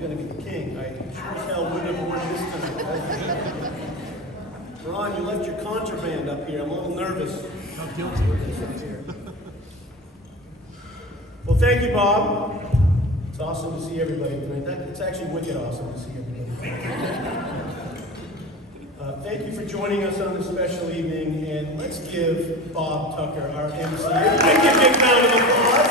going to be the king. I sure as hell wouldn't have worn this tonight. Ron, you left your contraband up here. I'm a little nervous. Not guilty of this here. Well, thank you, Bob. It's awesome to see everybody tonight. It's actually wicked awesome to see everybody. Thank you for joining us on this special evening, and let's give Bob Tucker, our MC, a big round of applause.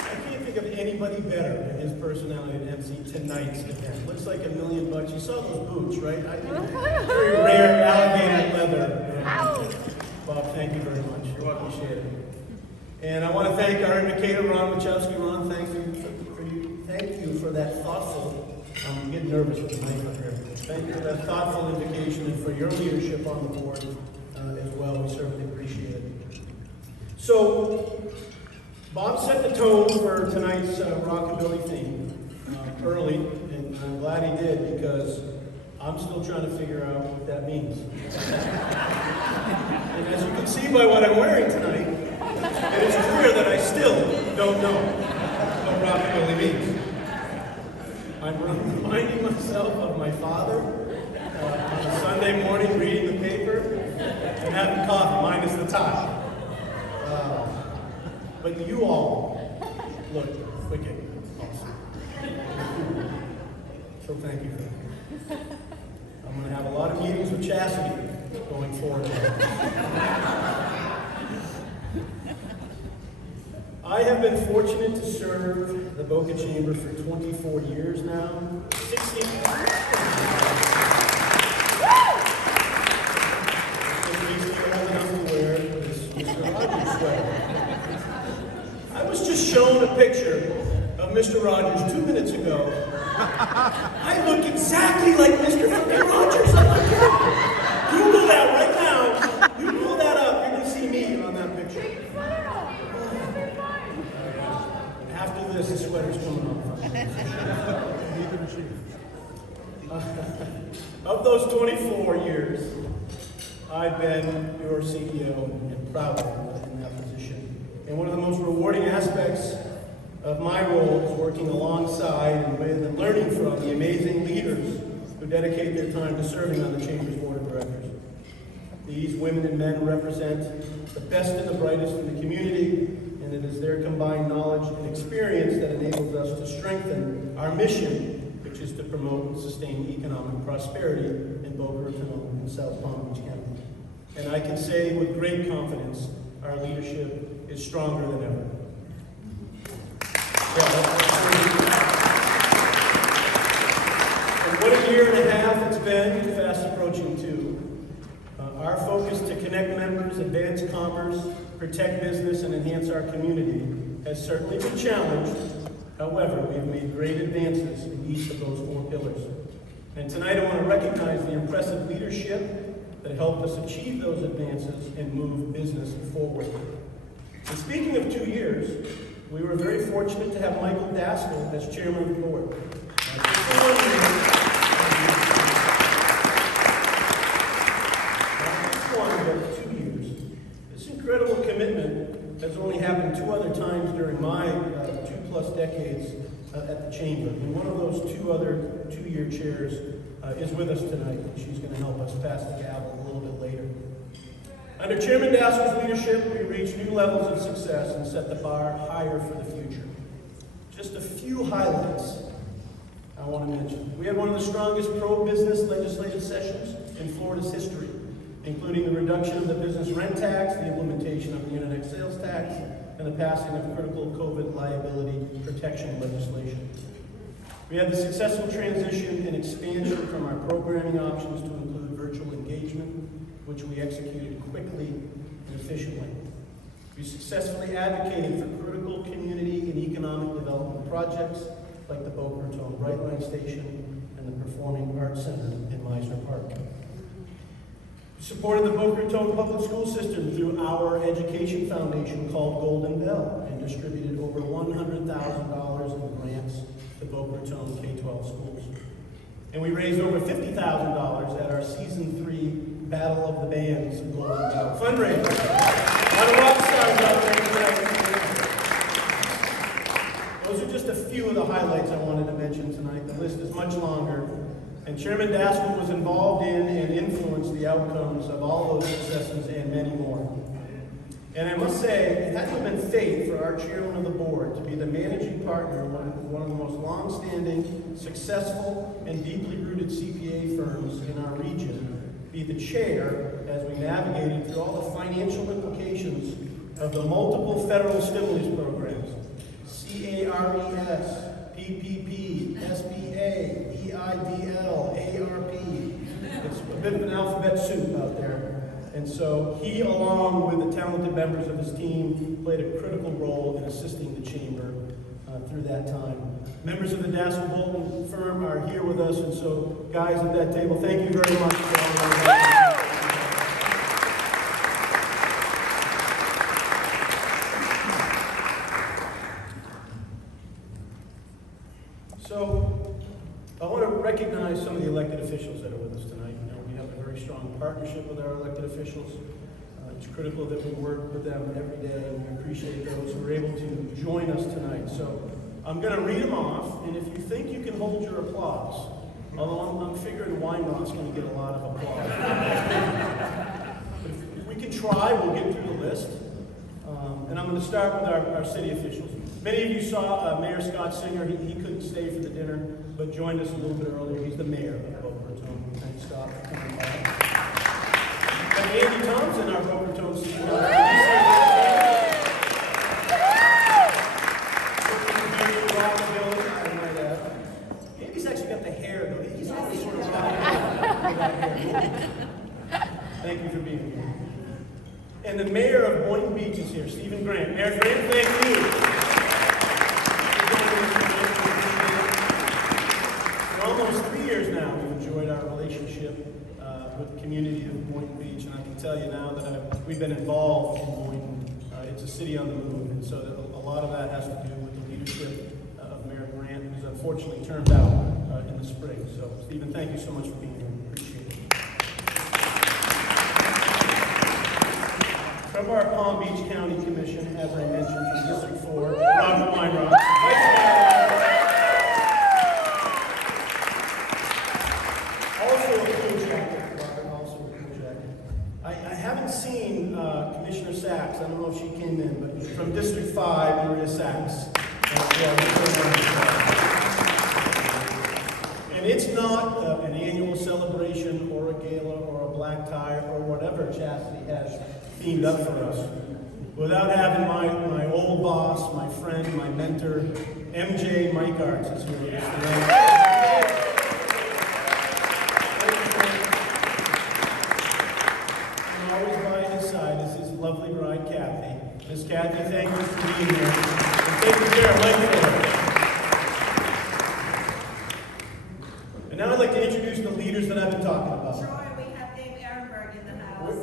I can't think of anybody better than his personality at MC tonight's event. Looks like $1,000,000. You saw those boots, right? Very rare alligator leather. Bob, thank you very much. I appreciate it. And I want to thank our indicator, Ron Wachowski. Ron, thank you for that thoughtful. I'm getting nervous with the mic up here. Thank you for that thoughtful indication and for your leadership on the board as well. We certainly appreciate it. So, Bob set the tone for tonight's rockabilly theme early, and I'm glad he did because I'm still trying to figure out what that means. And as you can see by what I'm wearing tonight, it is clear that I still don't know what rockabilly means. I'm reminding myself of my father on a Sunday morning reading the paper and having coffee, minus the tie. But you all look wicked awesome. So thank you for that. I'm going to have a lot of meetings with Chastity going forward. I have been fortunate to serve the Boca Chamber for 24 years now. 16 years. I was just shown a picture of Mr. Rogers 2 minutes ago. I look exactly like Mr. fucking Rogers. I'm like, Google that right now. You pull that up, you're going to see me on that picture. After this, the sweater's coming off. Of those 24 years, I've been your CEO and proud in that position. And one of the most rewarding aspects of my role is working alongside and with and learning from the amazing leaders who dedicate their time to serving on the Chamber's Board of Directors. These women and men represent the best and the brightest in the community, and it is their combined knowledge and experience that enables us to strengthen our mission, which is to promote and sustain economic prosperity in Boca Raton and South Palm Beach County. And I can say with great confidence, our leadership is stronger than ever. And what a year and a half it's been, fast approaching 2. Our focus to connect members, advance commerce, protect business, and enhance our community has certainly been challenged. However, we have made great advances in each of those 4 pillars. And tonight I want to recognize the impressive leadership that helped us achieve those advances and move business forward. And speaking of 2 years, we were very fortunate to have Michael Dasco as chairman of the board. This incredible commitment has only happened 2 other times during my 2+ decades at the Chamber. And one of those 2 other 2-year chairs is with us tonight, and she's going to help us pass the gavel a little bit later. Under Chairman Dasco's leadership, we reached new levels of success and set the bar higher for the future. Just a few highlights I want to mention. We had one of the strongest pro-business legislative sessions in Florida's history, including the reduction of the business rent tax, the implementation of the internet sales tax, and the passing of critical COVID liability protection legislation. We had the successful transition and expansion from our programming options to include virtual engagement, which we executed quickly and efficiently. We successfully advocated for critical community and economic development projects like the Boca Raton Brightline Station and the Performing Arts Center in Meisner Park. We supported the Boca Raton public school system through our education foundation called Golden Bell and distributed over $100,000 in grants to Boca Raton K-12 schools. And we raised over $50,000 at our Season 3 Battle of the Bands Golden Bell fundraiser. A lot of rock stars out there tonight. And Chairman Dasco was involved in and influenced the outcomes of all those successes and many more. And I must say, it hasn't been fate for our chairman of the board to be the managing partner of one of the most long-standing, successful, and deeply rooted CPA firms in our region, be the chair as we navigated through all the financial implications of the multiple federal stimulus programs, CARES, PPP, SBA, EIDL, ARP. It's a bit of an alphabet soup out there. And so he, along with the talented members of his team, played a critical role in assisting the chamber through that time. Members of the Dasco Bolton firm are here with us, and so guys at that table, thank you very much for all of that. So I want to recognize some of the elected officials that are with us tonight. You know, we have a very strong partnership with our elected officials. It's critical that we work with them every day, and we appreciate those who are able to join us tonight. So I'm going to read them off, and if you think you can hold your applause, although I'm figuring Weinroth's going to get a lot of applause. But if we can try, we'll get through the list. And I'm going to start with our city officials. Many of you saw Mayor Scott Singer. He couldn't stay for the dinner, but joined us a little bit earlier. He's the mayor of Boca Raton. Thanks, Scott, for coming by. And Andy Thompson, our Boca Raton CEO. Andy's actually got the hair, though. He's always sort of got hair. Thank you for being here. And the mayor of Boynton Beach is here, Stephen Grant. Mayor Grant, thank you. For almost 3 years now, we've enjoyed our relationship with the community of Boynton Beach, and I can tell you now that we've been involved in Boynton. It's a city on the move, and so a lot of that has to do with the leadership of Mayor Grant, who's unfortunately turned out in the spring. So, Stephen, thank you so much for being here. Appreciate it. From our Palm Beach County Commission, as I mentioned, from District 4, Robert Weinroth. Also a cool jacket, Robert, also a cool jacket. I haven't seen Commissioner Sachs. I don't know if she came in, but from District 5, Maria Sachs. And it's not an annual celebration or a gala or a black tie or whatever Chastity has themed up for us without having my old boss, my friend, my mentor, MJ Mike Arts is here with us today. And always by his side is his lovely bride, Kathy. Miss Kathy, thank you for being here. And thank you, Jared Mike, for it. And now I'd like to introduce the leaders that I've been talking about. Troy, we have Dave Ehrenberg in the house.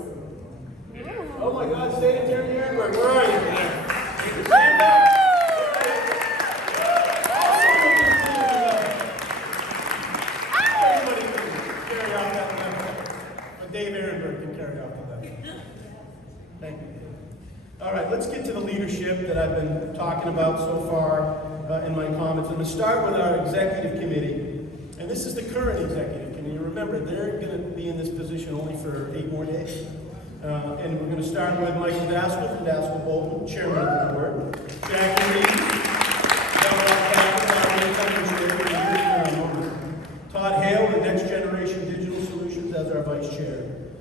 Oh my God, State Attorney Ehrenberg, where are you? Stand up. Everybody can carry out that level. But Dave Ehrenberg can carry out the level. Thank you, Dave. All right, let's get to the leadership that I've been talking about so far in my comments. I'm going to start with our executive committee. And this is the current executive committee. Remember, they're going to be in this position only for 8 more days. And we're going to start with Michael Dasco from Dasco Bolton, chairman of the board. Jackie Reeves, Todd Hale, the Next Generation Digital Solutions, as our vice chair.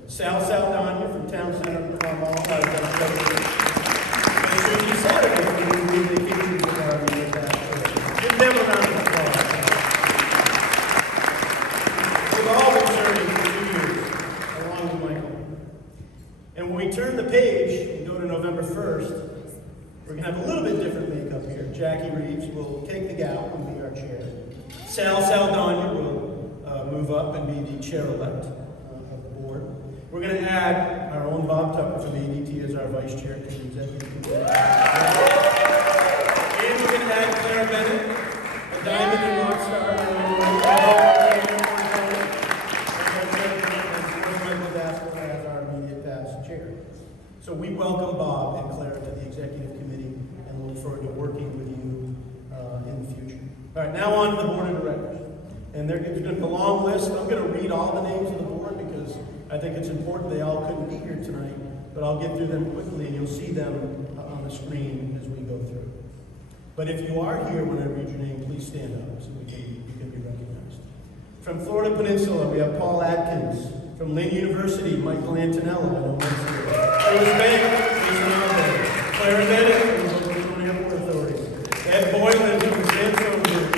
Sal Saldana from Town Center of Carmel, and Susie Saturday from the Communications Department as that chair. Give them a round of applause. We've all been serving for 2 years, along with Michael. And when we turn the page and go to November 1st, we're going to have a little bit different makeup here. Jackie Reeves will take the gavel and be our chair. Sal Saldana will move up and be the chair-elect of the board. We're going to add our own Bob Tucker from ADT as our vice chair to the executive committee. And we're going to add Claire Bennett, a diamond and rock star. As our immediate past chair. So we welcome Bob and Claire to the executive committee and look forward to working with you in the future. All right, now on to the board of directors. And there's going to be a long list. I'm going to read all the names of the board because I think it's important. They all couldn't be here tonight, but I'll get through them quickly and you'll see them on the screen as we go through. But if you are here when I read your name, please stand up so you can be recognized. From Florida Peninsula, we have Paul Atkins. From Lynn University, Michael Antonella. I know Mike's here. Rose Bank, Jason Alvarez. Clara Bennett from the Oklahoma Airport Authority. Ed Boylan from the Sandstone Group.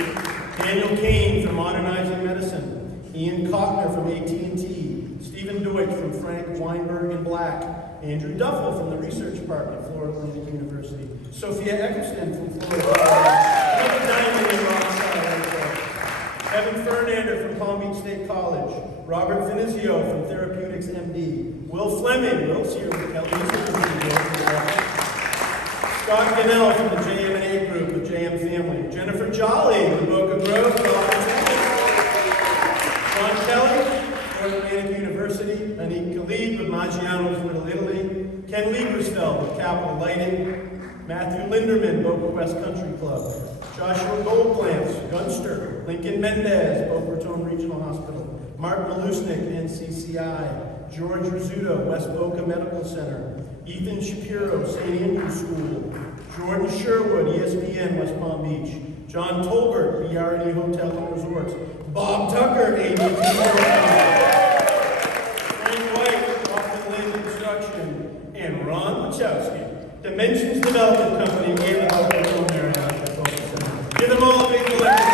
Daniel Kane from Modernizing Medicine. Ian Cockner from AT&T. Stephen Deutsch from Frank Weinberg and Black. Andrew Duffel from the Research Department, Florida Atlantic University. Sophia Eccleston from Florida. Another diamond in rock star right there. Kevin Fernander from Palm Beach State College. Robert Finizio from Therapeutics MD. Will Fleming, Will's here with Kelly. Scott Gannell from the JM&A Group, the JM family. Jennifer Jolly from Boca Grove. Sean Kelly, Florida Atlantic University. Anik Khalid with Maggiano's Little Italy. Ken Liebersfeld with Capital Lighting. Matthew Linderman, Boca West Country Club. Joshua Goldplants, Gunster. Lincoln Mendez, Boca Raton Regional Hospital. Mark Malusnik, NCCI. George Rizzuto, West Boca Medical Center. Ethan Shapiro, St. Andrews School. Jordan Sherwood, ESPN, West Palm Beach. John Tolbert, BRE Hotel and Resorts. Bob Tucker, ADT. Frank White, Austin Land Construction. And Ron Wachowski, Dimensions Development Company, and the Boca Raton Marriott Focus Center. Give them all a big collective.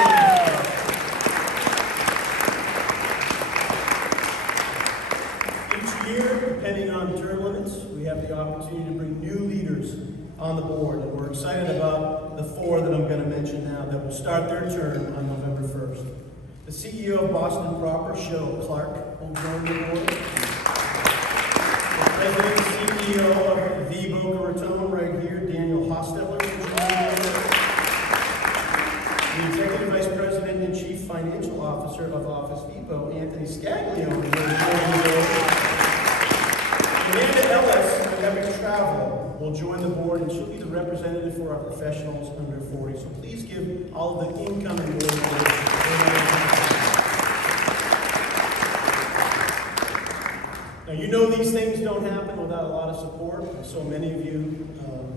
Depending on term limits, we have the opportunity to bring new leaders on the board, and we're excited about the 4 that I'm going to mention now that will start their term on November 1st. The CEO of Boston Proper, Cheryl Clark, will join the board. The President and CEO of the Boca Raton, right here, Daniel Hosteller, will join the board. The Executive Vice President and Chief Financial Officer of Office Depot, Anthony Scaglione, will join the board. Amanda Ellis of Epic Travel will join the board, and she'll be the representative for our professionals under 40. So please give all of the incoming board members. Now, you know these things don't happen without a lot of support, and so many of you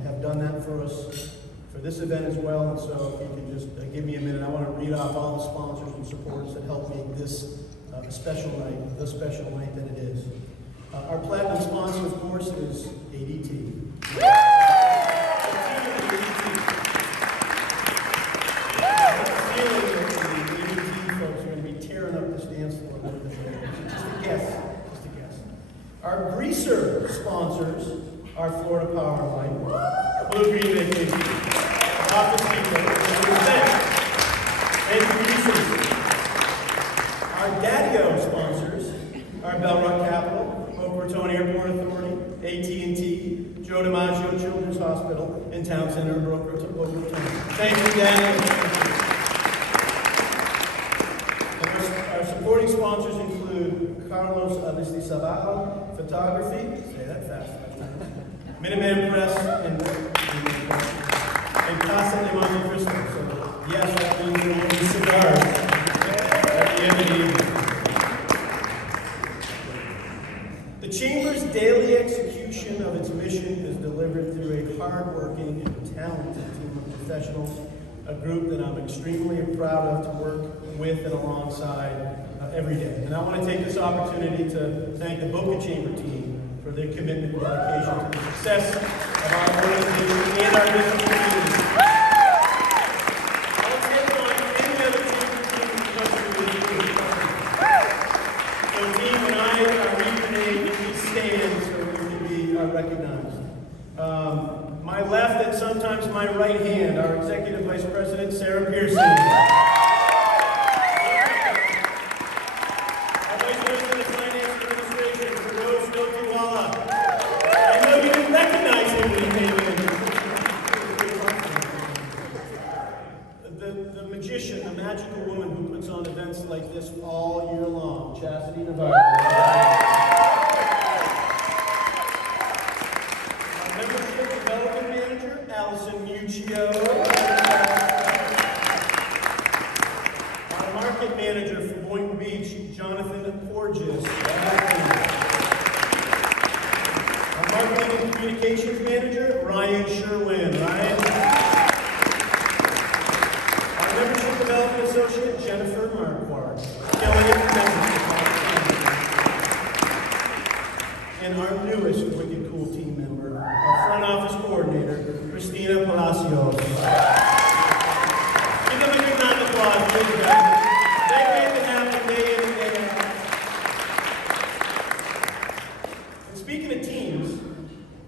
have done that for us for this event as well. And so if you can just give me a minute, I want to read off all the sponsors and supporters that helped make this a special night, the special night that it is. Our platinum sponsor, of course, is ADT. I have a feeling that the ADT folks are going to be tearing up this dance floor. Just a guess. Our greaser sponsors are Florida Power Line, Blue Green Vacation, Office Depot, and greasers. Our Daddy-O sponsors are Bell Rock Capital, Boca Raton Airport Authority, AT&T, Joe DiMaggio Children's Hospital, and Town Center of Boca Raton. Thank you, Dan. Our supporting sponsors include Carlos Aristizábal Photography, say that fast, Minuteman Press, and Casa de Monte Cristo. So, yes, that means there will be cigars at the end of the evening. The Chamber's daily execution of its mission is delivered through a hard-working and talented team of professionals, a group that I'm extremely proud of to work with and alongside every day. And I want to take this opportunity to thank the Boca Chamber team for their commitment and dedication to the success of our organization and our business community. I'll take on any other chamber team in the country with you. So team, when I read your name, please stand so you can be recognized. My left and sometimes my right hand, our Executive Vice President, Sarah Pearson. Our Vice President of Finance and Administration, Feroz Notiwala. I know you didn't recognize him when he came in. The magician, the magical woman who puts on events like this all year long, Chastity Navarro. Our market manager in, right? Our membership development associate, Jennifer Marquardt, killing it for membership. And our newest wicked cool team member, our front office coordinator, Christina Palacios. Give them a big round of applause, please, guys. They make it happen day in and day out. And speaking of teams,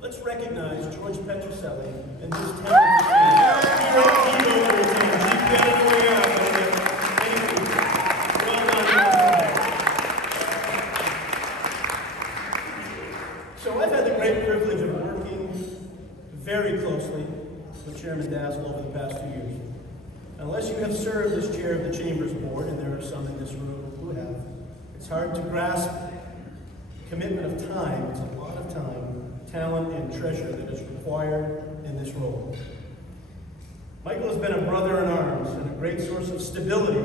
let's recognize George Petroselli and his talented team. You're a team over the team. Keep getting away out there. Thank you. Well done, well done. So I've had the great privilege of working very closely with Chairman Dasco over the past 2 years. Unless you have served as chair of the Chamber's board, and there are some in this room who have, it's hard to grasp the commitment of time. It's a lot of time, talent, and treasure that is required in this role. Michael has been a brother in arms and a great source of stability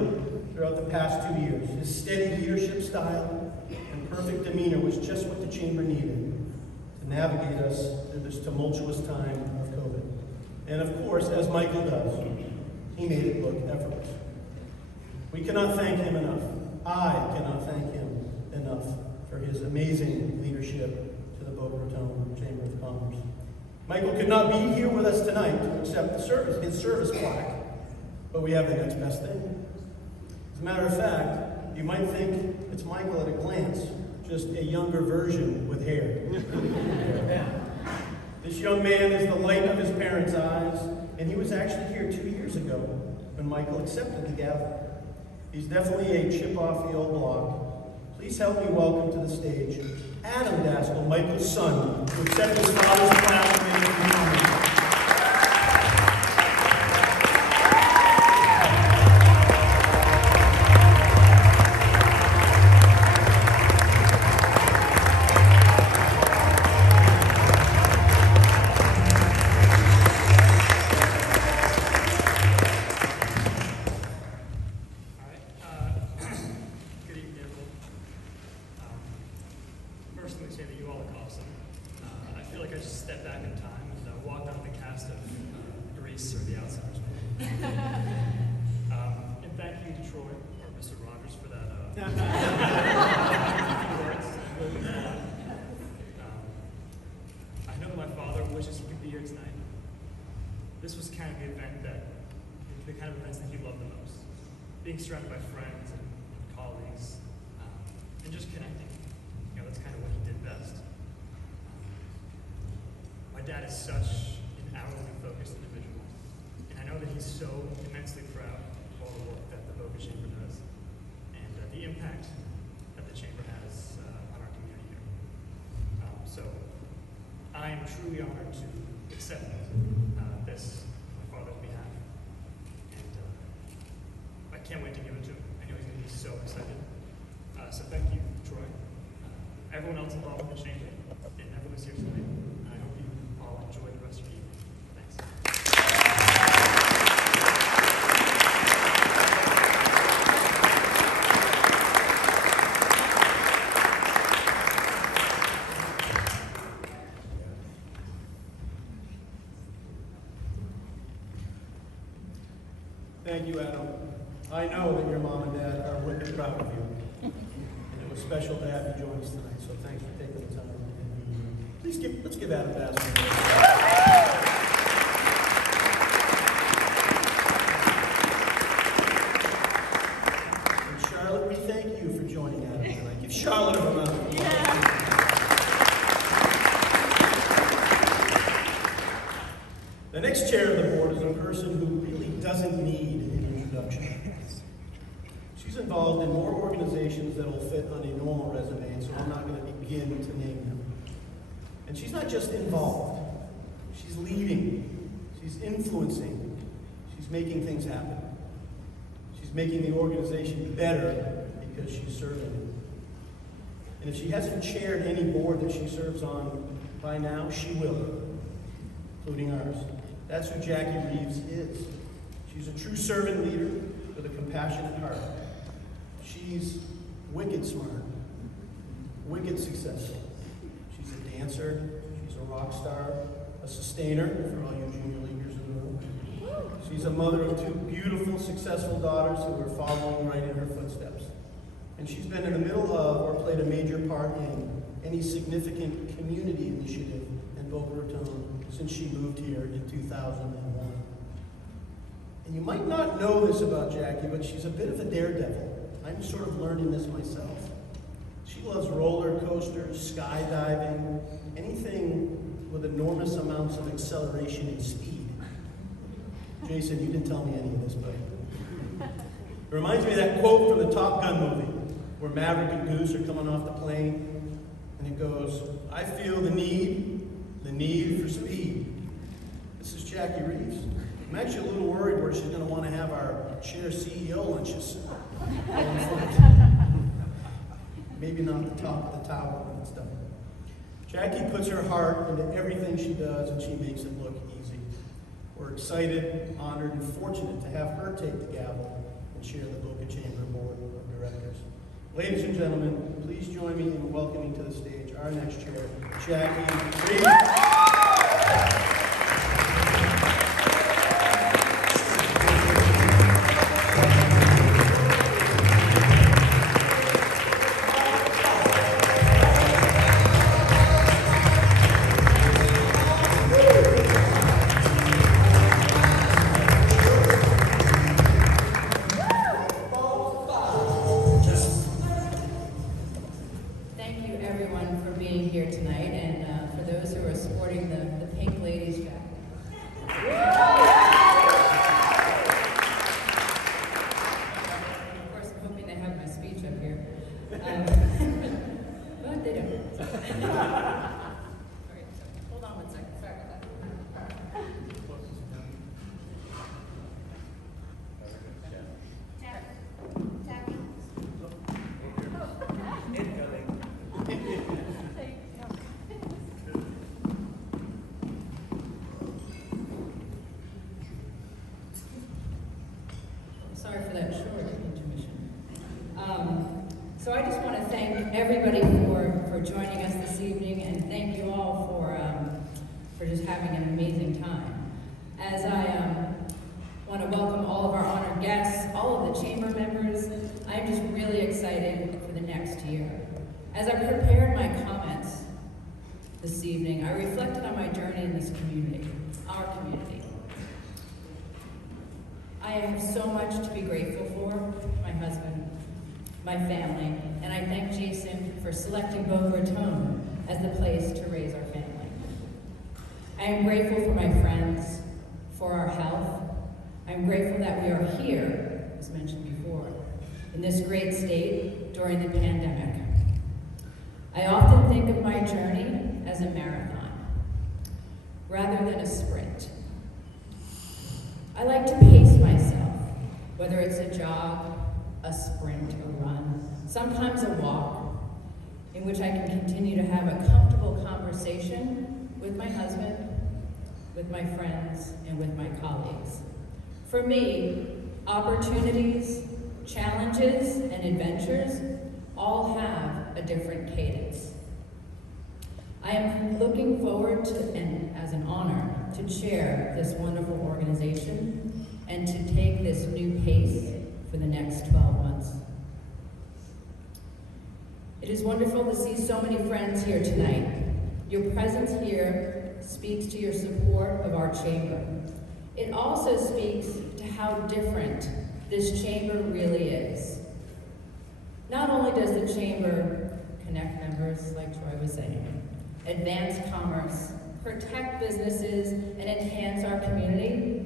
throughout the past 2 years. His steady leadership style and perfect demeanor was just what the Chamber needed to navigate us through this tumultuous time of COVID. And of course, as Michael does, he made it look effortless. We cannot thank him enough. I cannot thank him enough for his amazing leadership to the Boca Raton Chamber of Commerce. Michael could not be here with us tonight to accept his service plaque, but we have the next best thing. As a matter of fact, you might think it's Michael at a glance, just a younger version with hair. This young man is the light of his parents' eyes, and he was actually here 2 years ago when Michael accepted the gavel. He's definitely a chip off the old block. Please help me welcome to the stage Adam Dasco, Michael's son, who accepted his father's plaque. First, let me say that you all look awesome. I feel like I just stepped back in time and walked out of the cast of Reeves or The Outsiders. And thank you to Troy or Mr. Rogers for that. Words. I know that my father wishes he could be here tonight. This was kind of the event the kind of events that he loved the most. Being surrounded by friends and colleagues, and just connecting. That's kind of what he did best. My dad is such an outwardly focused individual, and I know that he's so immensely proud of all the work that the Boca Chamber does, and the impact that the Chamber has on our community here. So I am truly honored to accept this on my father's behalf, and I can't wait to give it to him. I know he's going to be so excited. So thank you, Troy. Everyone else involved in the chamber, and everyone's here tonight. I hope you all enjoy the rest of your evening. Thanks. Thank you, Adam. I know that your mom and dad are wicked proud of you. And it was special to have you join us tonight, so thanks for taking the time. Let's give Adam Dasco. And Charlotte, we thank you for joining Adam tonight. Give Charlotte a round of applause. The next chair of the board is a person who really doesn't need an introduction. She's involved in more organizations that will fit on a normal resume, so I'm not going to begin to name them. And she's not just involved. She's leading. She's influencing. She's making things happen. She's making the organization better because she's serving it. And if she hasn't chaired any board that she serves on by now, she will, including ours. That's who Jackie Reeves is. She's a true servant leader with a compassionate heart. She's wicked smart, wicked successful. She's a dancer, she's a rock star, a sustainer for all you junior leaguers in the room. She's a mother of two beautiful, successful daughters who are following right in her footsteps. And she's been in the middle of or played a major part in any significant community initiative in Boca Raton since she moved here in 2001. And you might not know this about Jackie, but she's a bit of a daredevil. I'm sort of learning this myself. She loves roller coasters, skydiving, anything with enormous amounts of acceleration and speed. Jason, you didn't tell me any of this, buddy. It reminds me of that quote from the Top Gun movie, where Maverick and Goose are coming off the plane, and it goes, "I feel the need for speed." This is Jackie Reeves. I'm actually a little worried where she's going to want to have our chair CEO lunches. Maybe not the top of the tower when it's done. Jackie puts her heart into everything she does, and she makes it look easy. We're excited, honored, and fortunate to have her take the gavel and chair the Boca Chamber Board of Directors. Ladies and gentlemen, please join me in welcoming to the stage our next chair, Jackie Reeves. Thank you, everyone, for being here tonight, and for those who are sporting the Pink Ladies jacket. Of course, I'm hoping they have my speech up here, but they don't. Okay, so hold on 1 second. Sorry about that. Jackie. Sorry for that short intermission. So I just want to thank everybody for joining us this evening, and thank you all for just having an amazing time. As I want to welcome all of our honored guests, all of the chamber members, I'm just really excited for the next year. As I prepared my comments this evening, I reflected on my journey in this community, our community. I have so much to be grateful for, my husband, my family, and I thank Jason for selecting Boca Raton as the place to raise our family. I am grateful for my friends, for our health. I'm grateful that we are here, as mentioned before, in this great state during the pandemic. I often think of my journey as a marathon, rather than a sprint. I like to pace myself, whether it's a jog, a sprint, a run, sometimes a walk, in which I can continue to have a comfortable conversation with my husband, with my friends, and with my colleagues. For me, opportunities, challenges, and adventures all have a different cadence. I am looking forward to, and as an honor, to chair this wonderful organization and to take this new pace for the next 12 months. It is wonderful to see so many friends here tonight. Your presence here speaks to your support of our chamber. It also speaks to how different this chamber really is. Not only does the chamber connect members, like Troy was saying, advance commerce, protect businesses, and enhance our community,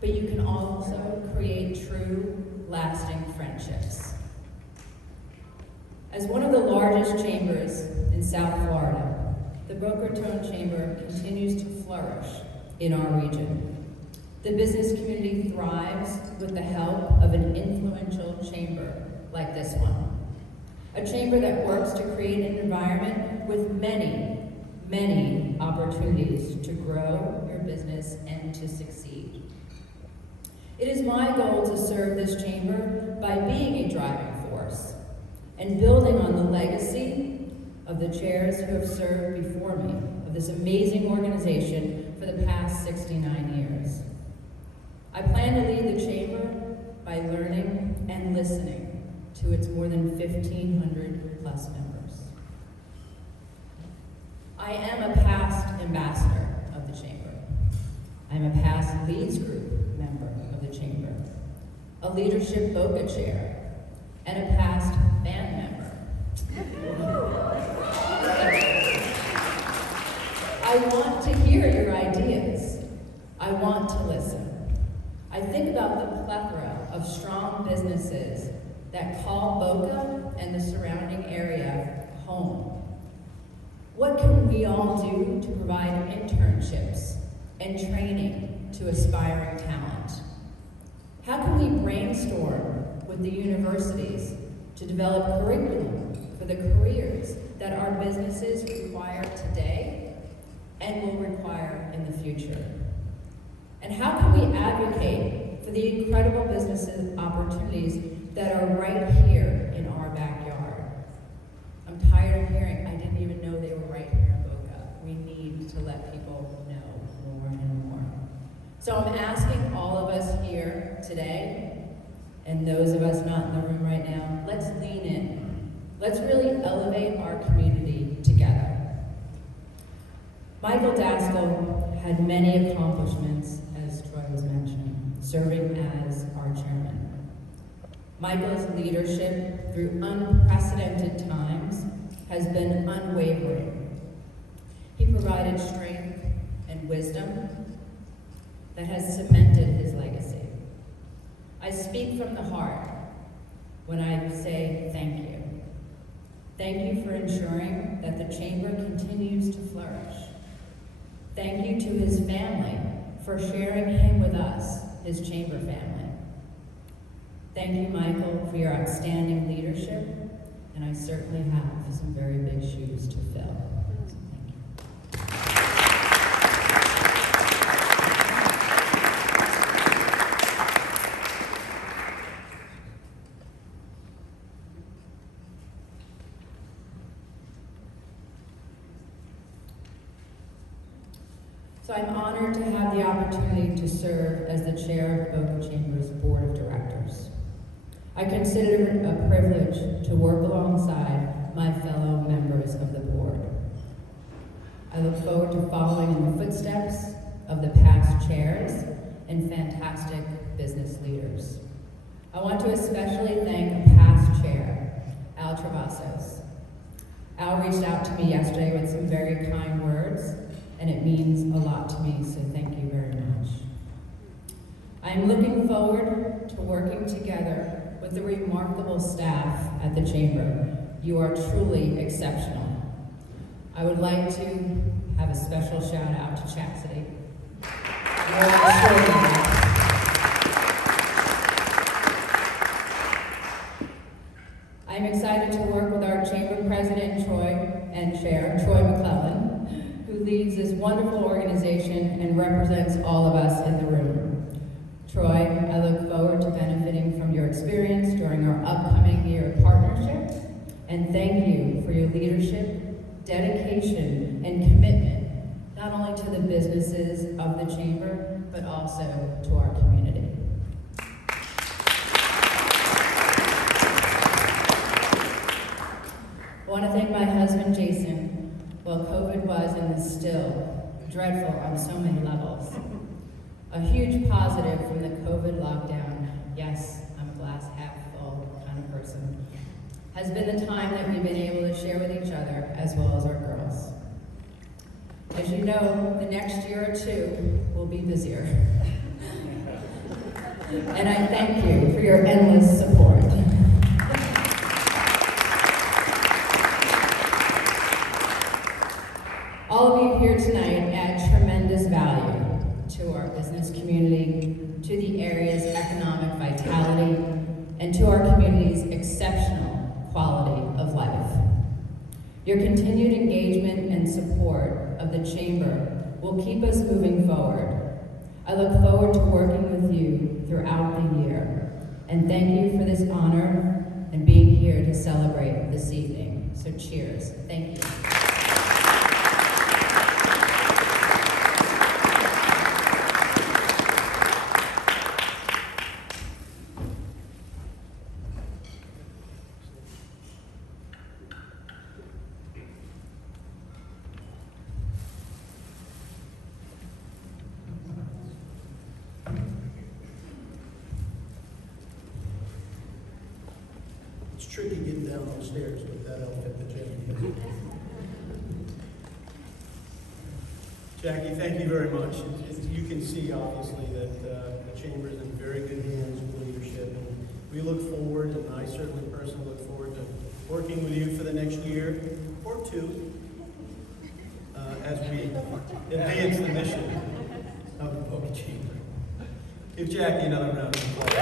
but you can also create true, lasting friendships. As one of the largest chambers in South Florida, the Boca Raton Chamber continues to flourish in our region. The business community thrives with the help of an influential chamber like this one. A chamber that works to create an environment with many, many opportunities to grow your business and to succeed. It is my goal to serve this chamber by being a driving force and building on the legacy of the chairs who have served before me of this amazing organization for the past 69 years. I plan to lead the Chamber by learning and listening to its more than 1,500 plus members. I am a past ambassador of the Chamber. I am a past Leads Group member of the Chamber, a leadership BOCA chair, and a past band member. I want to hear your ideas. I want to listen. I think about the plethora of strong businesses that call Boca and the surrounding area home. What can we all do to provide internships and training to aspiring talent? How can we brainstorm with the universities to develop curriculum for the careers that our businesses require today and will require in the future? And how can we advocate for the incredible business opportunities that are right here in our backyard? I'm tired of hearing, I didn't even know they were right here in Boca. We need to let people know more and more. So I'm asking all of us here today, and those of us not in the room right now, let's lean in. Let's really elevate our community together. Michael Dasco had many accomplishments, as Troy was mentioning, serving as our chairman. Michael's leadership through unprecedented times has been unwavering. He provided strength and wisdom that has cemented his legacy. I speak from the heart when I say thank you. Thank you for ensuring that the Chamber continues to flourish. Thank you to his family for sharing him with us, his Chamber family. Thank you, Michael, for your outstanding leadership, and I certainly have some very big shoes to fill. So thank you. So I'm honored to have the opportunity to serve as the chair of Boca Chamber's Board of Directors. I consider it a privilege to work alongside my fellow members of the board. I look forward to following in the footsteps of the past chairs and fantastic business leaders. I want to especially thank a past chair, Al Travassos. Al reached out to me yesterday with some very kind words, and it means a lot to me, so thank you very much. I'm looking forward to working together with the remarkable staff at the Chamber. You are truly exceptional. I would like to have a special shout out to Chastity. You are extraordinary. I'm excited to work with our Chamber President, Troy, and Chair, Troy McClellan, who leads this wonderful organization and represents all of us in the room. Troy, I look forward to benefiting from your experience during our upcoming year of partnership, and thank you for your leadership, dedication, and commitment, not only to the businesses of the Chamber, but also to our community. I want to thank my husband, Jason. While COVID was and is still dreadful on so many levels, a huge positive from the COVID lockdown, yes, I'm a glass half full kind of person, has been the time that we've been able to share with each other as well as our girls. As you know, the next year or two will be busier. And I thank you for your endless support. All of you here tonight add tremendous value to our business community, to the area's economic vitality, and to our community's exceptional quality of life. Your continued engagement and support of the Chamber will keep us moving forward. I look forward to working with you throughout the year, and thank you for this honor and being here to celebrate this evening. So cheers. Thank you. tricky getting down those stairs with that outfit that Jackie has. Jackie, thank you very much. You can see, obviously, that the chamber is in very good hands with leadership. And we look forward, and I certainly personally look forward to working with you for the next year or two as we advance the mission of the Boca Chamber. Give Jackie another round of applause.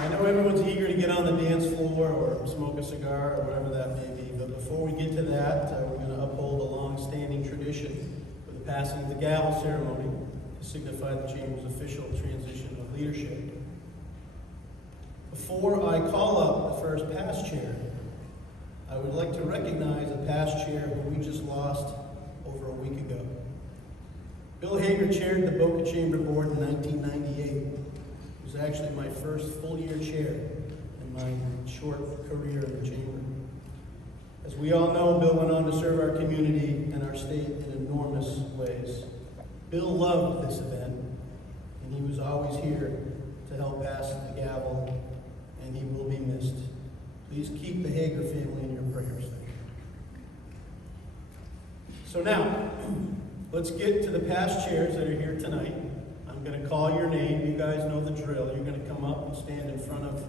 I know everyone's eager to get on the dance floor or smoke a cigar or whatever that may be, but before we get to that, we're going to uphold a long-standing tradition for the passing of the gavel ceremony to signify the Chamber's official transition of leadership. Before I call up the first past chair, I would like to recognize a past chair who we just lost over a week ago. Bill Hager chaired the Boca Chamber Board in 1998. It was actually my first full-year chair in my short career in the Chamber. As we all know, Bill went on to serve our community and our state in enormous ways. Bill loved this event, and he was always here to help pass the gavel, and he will be missed. Please keep the Hager family in your prayers. So now, let's get to the past chairs that are here tonight. I'm going to call your name. You guys know the drill. You're going to come up and stand in front of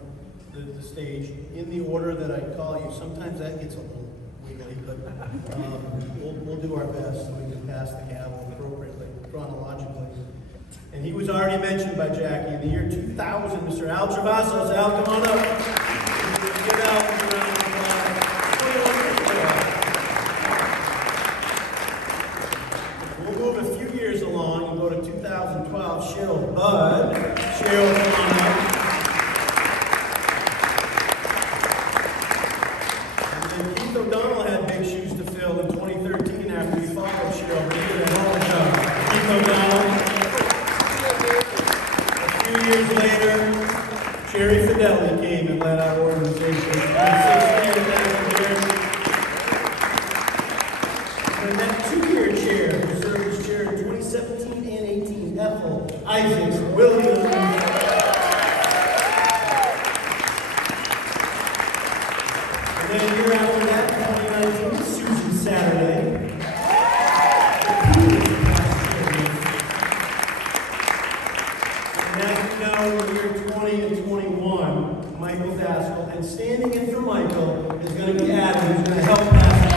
the stage in the order that I call you. Sometimes that gets a little wiggly, but we'll do our best so we can pass the gavel appropriately, chronologically. And he was already mentioned by Jackie. In the year 2000, Mr. Al Travasos. Al, come on up. Give Al a round of applause. We'll move a few years along and go to 2012. Cheryl Budd. Cheryl, come on up. And then Keith O'Donnell had big shoes to fill in 2013 after he followed Cheryl. But he did a hell of a job. Keith O'Donnell. A few years later, Sherry Fidelli came and led our organization. And that two-year chair, who served as chair in 2017 and 18, Ethel Isaacs Williams. And then a year after that, 2019, Susan Saturday. And as you know, in the year 20 and 21, Michael Dasco. And standing in for Michael is going to be Adam, who's going to help pass the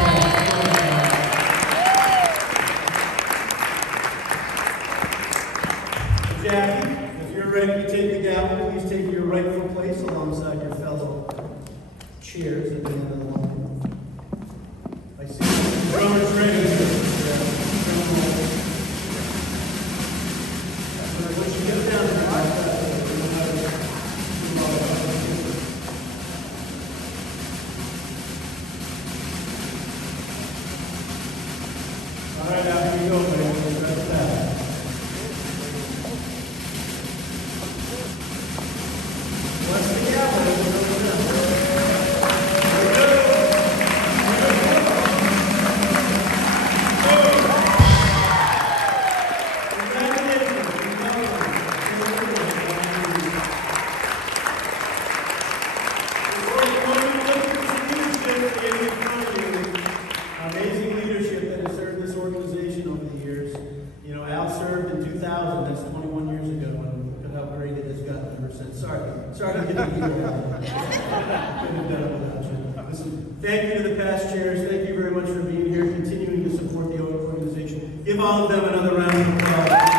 Jackie, if you're ready to take the gavel, please take your rightful place alongside your fellow chairs at the end of the line. I see the drummers ready. Once you get down to the all right, out here we go, man. That's that. Once the gavel amazing leadership that has served this organization over the years. You know, Al served in 2000, that's 21 years ago, and look at how great it has gotten ever since. Sorry to get you here. Couldn't have done it without you. Listen, thank you to the past chairs. Thank you very much for being here, continuing to support the organization. Give all of them another round of applause.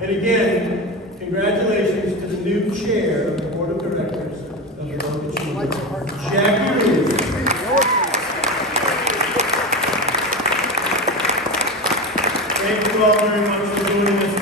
And again, congratulations to the new chair of the Board of Directors of the Boca Chamber, Jackie Reeves. Thank you all very much for doing this.